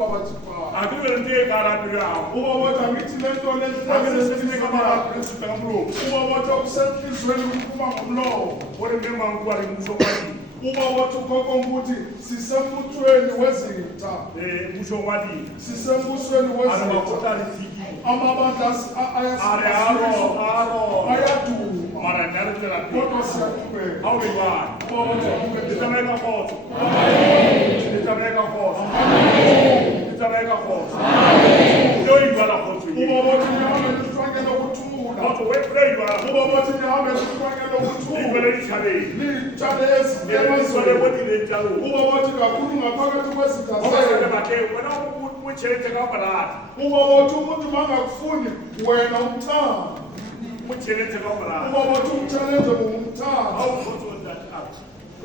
Akuvente karapira. Uba wathi angithi lento Akuvente kamarapira ngamlo. uba wathi akusenhlizweni ukuphuma ngomlomo. Ore mema ngwali mshongwadi. Uba wathi ukhokho ukuthi sisembuthweni wezitha. Mshongwadi. Sisembusweni wezitha. Amakotali tiki. Amabandla ayaduma. Mara ndalo tela. Kodwa siyaqhubeka. How we want. Uba wathi aqhubeke. Itameka khoso. Amen. Itameka khoso. Amen. Itameka khoso. Amen. Yo ibala khoso. Uba wathi nihambe nifakele ukuthula. Kodwa wepray ibala. Uba wathi nihambe nifakele ukuthula. Ibele ichale. Nitshale Ngeke ezimazweni. wodi lentalo. Uba wathi kakhulu ngaphakathi kwezitha Ngoba zenu. bake wena umuchelete kabalata. Uba wathi umuntu bangakufuni wena umthanda. Umuchelete kabalata. Uba wathi umchallenge ngomthanda. How khoso that out.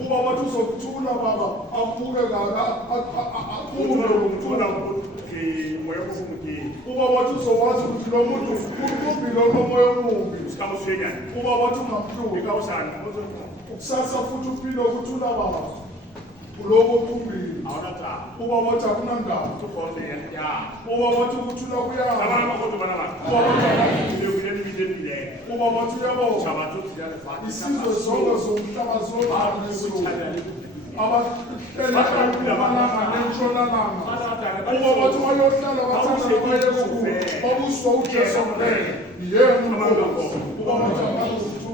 Uba wathi uzokuthula baba abuke Ukuthula ukuthula ukuthi moya kufuneki. uba wathi uzokwazi ukuthi lo muntu uphilo lomoya omubi. Sikamshenya. Uba wathi ungamhluli. Ikawusana. Kusasa futhi uphilo ukuthula baba kuloko kuphile. Awuna ta. Uba wathi akunandaba. Tukhonde ya. Uba wathi ukuthula kuyaba. Abana bakhodo bana la. Uba wathi Bidebidebide. uba wathi uyabona Chabato tiyale fati. isizwe zonke zomhlaba zonke nesizwe abalanga nentshonalanga uba wathi wayohlala wathanda bayekuwo babuswa ujesu kuphela yena uba wathi